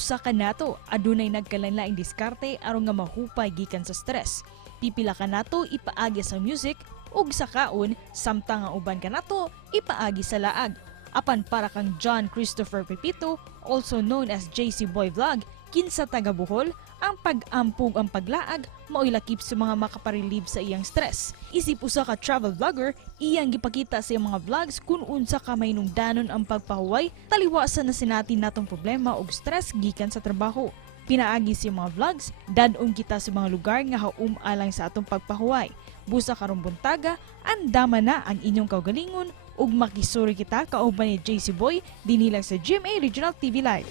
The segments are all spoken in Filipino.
usa ka nato adunay nagkalain-laing diskarte aron nga mahupay gikan sa stress. Pipila ka nato ipaagi sa music ug sa kaon samtang ang uban ka nato ipaagi sa laag. Apan para kang John Christopher Pepito, also known as JcBoy Vlog, kinsa taga Bohol, ang pag-ampog ang paglaag mao'y lakip sa mga makaparelieve sa iyang stress. Isip usa ka travel vlogger, iyang gipakita sa iyang mga vlogs kung unsa kamahinungdanon ang pagpahuway, taliwasan na sinatin natong problema ug stress gikan sa trabaho. Pinaagi sa mga vlogs, dadon kita sa mga lugar nga haum alang sa atong pagpahuway. Busa karong buntaga, andama na ang inyong kaugalingon ug makisuri kita kauban ni JcBoy dinilang sa GMA Regional TV Live.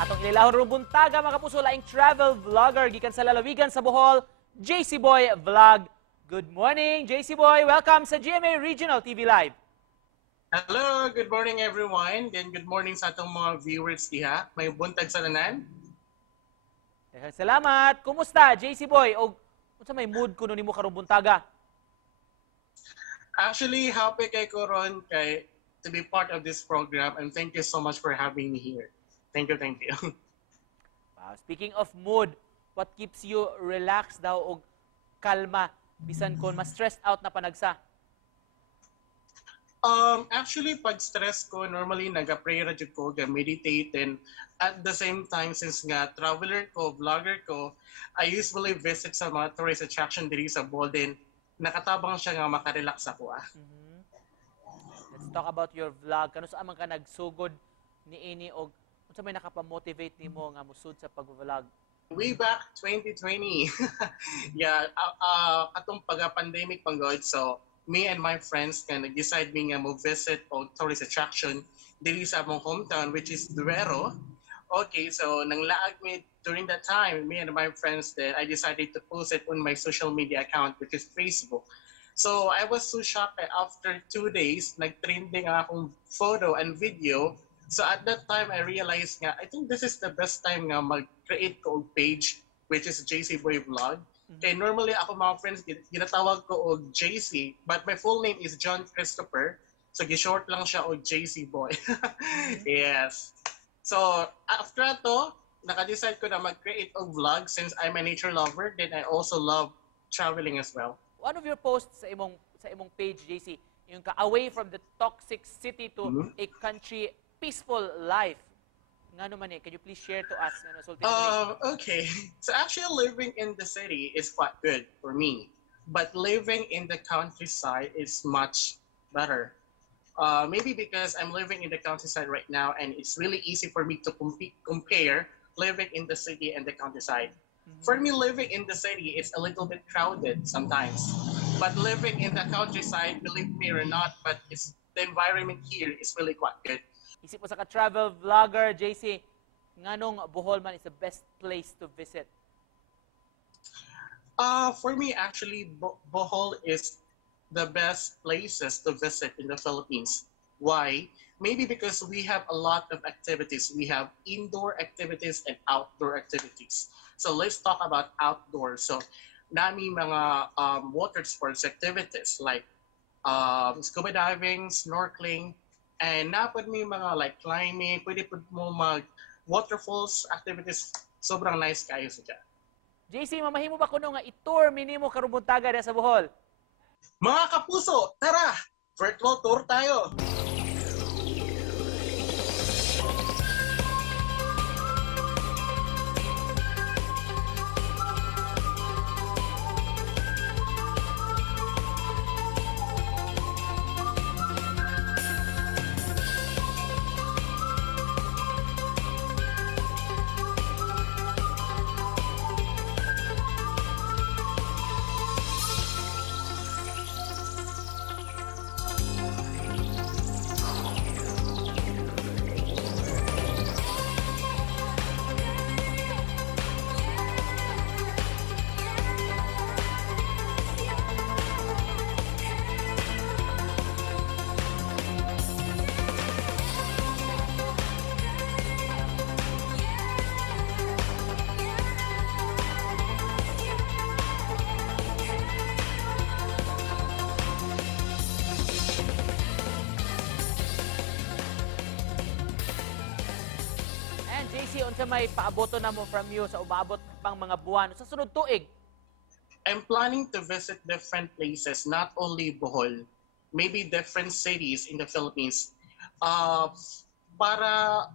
Atong ililahon ron buntaga mga kapuso laing travel vlogger gikan sa lalawigan sa Bohol, JcBoy Vlog. Good morning, JcBoy. Welcome sa GMA Regional TV Live. Hello, good morning everyone. Then good morning sa atong mga viewers diha. May buntag sa tanan. Salamat. Kumusta, JcBoy? O unsa may mood kuno nimo karong buntaga? Actually, happy kay Coron kay to be part of this program and thank you so much for having me here. Thank you, thank you. Speaking of mood, what keeps you relaxed daw o kalma bisan kon mas stressed out na panagsa? Actually, pag stress ko, normally nag-pray ra jud ko, meditate, and at the same time, since nga traveler ko, vlogger ko, I usually visit sa mga tourist attraction diri sa Bohol, then nakatabang siya nga makarelax ako. Let's talk about your vlog. Kano sa man ka nagsugod niini og unsa may nakapamotivate nimo nga musud sa pag-vlog? Way back 2020. Yeah, atong pag-pandemic panggod, so me and my friends can decide me nga mo visit o tourist attraction diri sa among hometown, which is Duero. Okay, so nang laag me during that time, me and my friends, then I decided to post it on my social media account, which is Facebook. So I was so shocked that after 2 days, nag-trending ang akong photo and video. So at that time, I realized nga, I think this is the best time nga mag-create ko og page, which is JcBoy Vlog. Okay, normally ako mga friends, ginatawag ko og JC, but my full name is John Christopher. So gi-short lang siya og JcBoy. Yes. So after ato, naka-decide ko na mag-create og vlog since I'm a nature lover, then I also love traveling as well. One of your posts sa imong page, JC, yung ka away from the toxic city to a country peaceful life. Nga naman can you please share to us? Okay. So actually living in the city is quite good for me. But living in the countryside is much better. Maybe because I'm living in the countryside right now and it's really easy for me to compare living in the city and the countryside. For me, living in the city is a little bit crowded sometimes. But living in the countryside, believe me or not, but the environment here is really quite good. Isip mo sa ka-travel vlogger, JC, nganong Bohol man is the best place to visit? For me, actually, Bohol is the best places to visit in the Philippines. Why? Maybe because we have a lot of activities. We have indoor activities and outdoor activities. So let's talk about outdoor. So nami mga water sports activities like scuba diving, snorkeling, and napad may mga like climbing, pwede po mo mag waterfalls activities, sobrang nice kayo sa dyan. JC, mamahimo ba kuno nga i-tour minimo karong buntaga sa Bohol? Mga kapuso, tara! Virtual tour tayo! unsa may paaboto na mo from you sa umaabot pang mga buwan sa sunod tuig? I'm planning to visit different places, not only Bohol, maybe different cities in the Philippines, para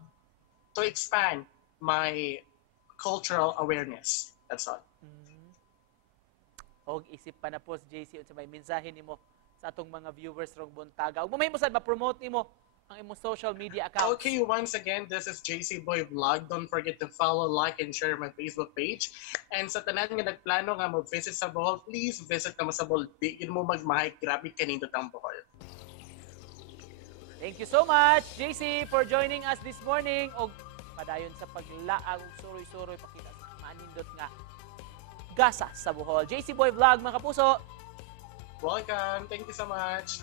to expand my cultural awareness. That's all. Og isip pa na po si JC unsa may mensahe nimo sa atong mga viewers rong buntaga. Ug mamay mo sad ma-promote nimo ang imong social media accounts. Okay, once again, this is JcBoy Vlog. Don't forget to follow, like, and share my Facebook page. And sa tanan nga nagplano nga mag-visit sa Bohol, please visit na sa Bohol. Di yun mo magmahay, grabe kanindot ang Bohol. Thank you so much, JC, for joining us this morning. Og padayon sa paglaag og suroy-suroy pakita sa manindot nga gasa sa Bohol. JcBoy Vlog, mga kapuso. Welcome. Thank you so much.